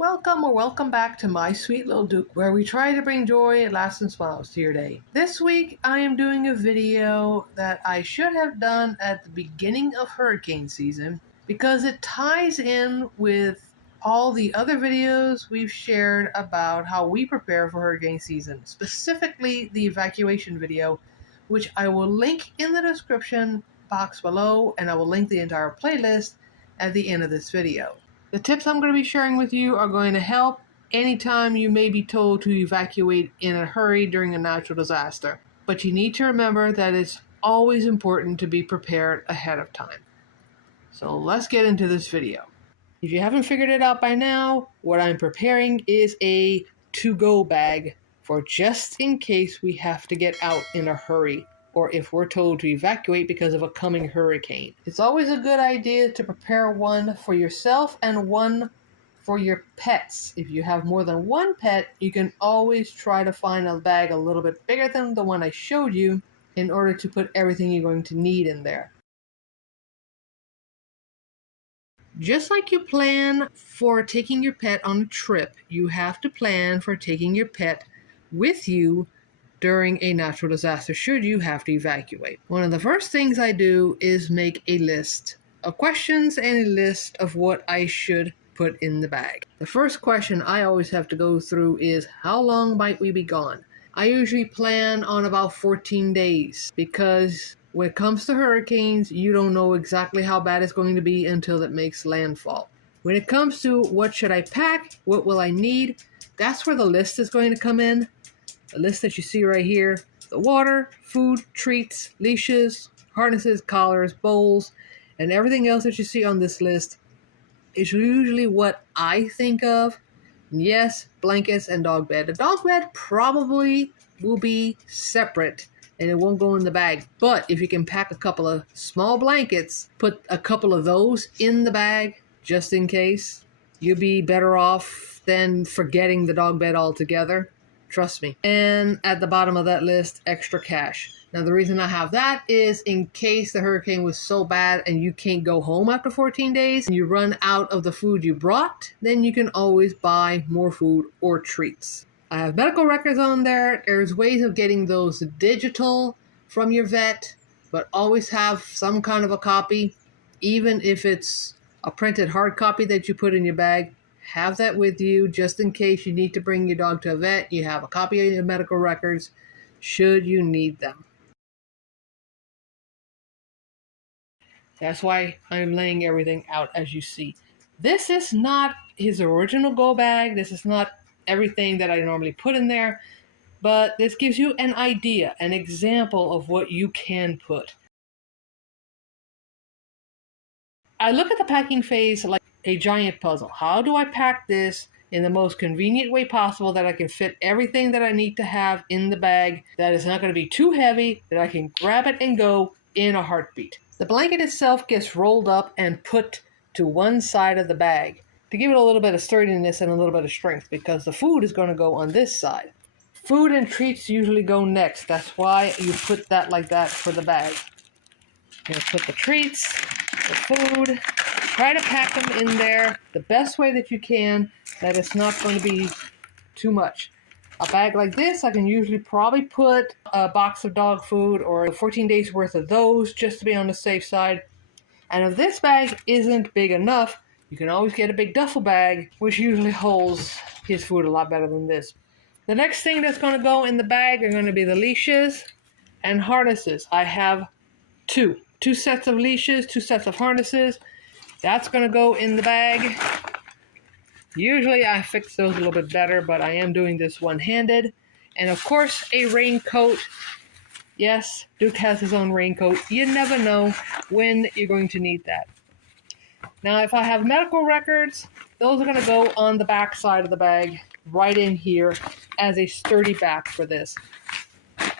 Welcome or welcome back to my sweet little Duke, where we try to bring joy and lasting smiles to your day. This week I am doing a video that I should have done at the beginning of hurricane season because it ties in with all the other videos we've shared about how we prepare for hurricane season, specifically the evacuation video, which I will link in the description box below, and I will link the entire playlist at the end of this video. The tips I'm going to be sharing with you are going to help anytime you may be told to evacuate in a hurry during a natural disaster. But you need to remember that it's always important to be prepared ahead of time. So let's get into this video. If you haven't figured it out by now, what I'm preparing is a to-go bag for just in case we have to get out in a hurry, or if we're told to evacuate because of a coming hurricane. It's always a good idea to prepare one for yourself and one for your pets. If you have more than one pet, you can always try to find a bag a little bit bigger than the one I showed you in order to put everything you're going to need in there. Just like you plan for taking your pet on a trip, you have to plan for taking your pet with you during a natural disaster should you have to evacuate. One of the first things I do is make a list of questions and a list of what I should put in the bag. The first question I always have to go through is, how long might we be gone? I usually plan on about 14 days because when it comes to hurricanes, you don't know exactly how bad it's going to be until it makes landfall. When it comes to what should I pack, what will I need, that's where the list is going to come in. The list that you see right here: the water, food, treats, leashes, harnesses, collars, bowls, and everything else that you see on this list is usually what I think of. Yes, blankets and dog bed. The dog bed probably will be separate and it won't go in the bag. But if you can pack a couple of small blankets, put a couple of those in the bag just in case, you'll be better off than forgetting the dog bed altogether. Trust me. And at the bottom of that list, extra cash. Now, the reason I have that is in case the hurricane was so bad and you can't go home after 14 days and you run out of the food you brought, then you can always buy more food or treats. I have medical records on there. There's ways of getting those digital from your vet, but always have some kind of a copy, even if it's a printed hard copy that you put in your bag. Have that with you just in case you need to bring your dog to a vet. You have a copy of your medical records should you need them. That's why I'm laying everything out as you see. This is not his original go bag. This is not everything that I normally put in there, but this gives you an idea, an example of what you can put. I look at the packing phase like a giant puzzle. How do I pack this in the most convenient way possible that I can fit everything that I need to have in the bag, that is not going to be too heavy, that I can grab it and go in a heartbeat? The blanket itself gets rolled up and put to one side of the bag to give it a little bit of sturdiness and a little bit of strength, because the food is going to go on this side. Food and treats usually go next. That's why you put that like that for the bag. You're going to put the treats, the food, try to pack them in there the best way that you can, that it's not going to be too much. A bag like this, I can usually probably put a box of dog food or 14 days worth of those just to be on the safe side. And if this bag isn't big enough, you can always get a big duffel bag, which usually holds his food a lot better than this. The next thing that's going to go in the bag are going to be the leashes and harnesses. I have two sets of leashes, 2 sets of harnesses. That's going to go in the bag. Usually I fix those a little bit better, but I am doing this one-handed. And of course, a raincoat. Yes, Duke has his own raincoat. You never know when you're going to need that. Now, if I have medical records, those are going to go on the back side of the bag, right in here, as a sturdy back for this.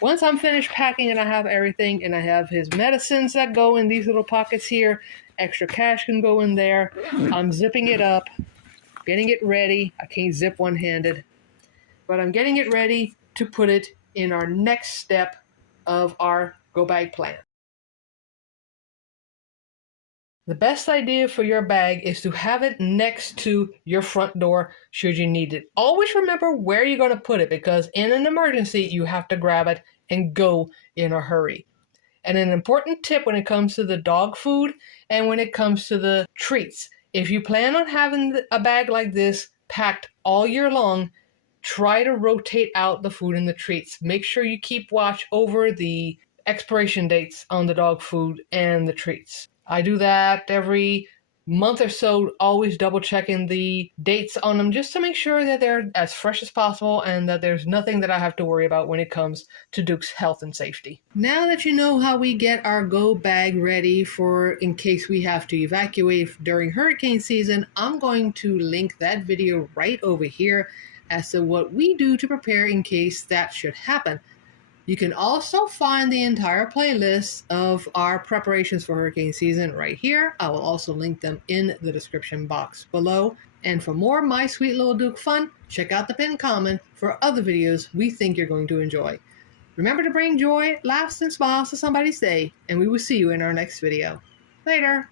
Once I'm finished packing and I have everything, and I have his medicines that go in these little pockets here, extra cash can go in there. I'm zipping it up, getting it ready. I can't zip one-handed, but I'm getting it ready to put it in our next step of our go bag plan. The best idea for your bag is to have it next to your front door should you need it. Always remember where you're going to put it, because in an emergency, you have to grab it and go in a hurry. And an important tip when it comes to the dog food and when it comes to the treats. If you plan on having a bag like this packed all year long, try to rotate out the food and the treats. Make sure you keep watch over the expiration dates on the dog food and the treats. I do that every month or so, always double checking the dates on them just to make sure that they're as fresh as possible and that there's nothing that I have to worry about when it comes to Duke's health and safety. Now that you know how we get our go bag ready for in case we have to evacuate during hurricane season, I'm going to link that video right over here as to what we do to prepare in case that should happen. You can also find the entire playlist of our preparations for hurricane season right here. I will also link them in the description box below. And for more My Sweet Little Duke fun, check out the pinned comment for other videos we think you're going to enjoy. Remember to bring joy, laughs, and smiles to somebody's day, and we will see you in our next video. Later!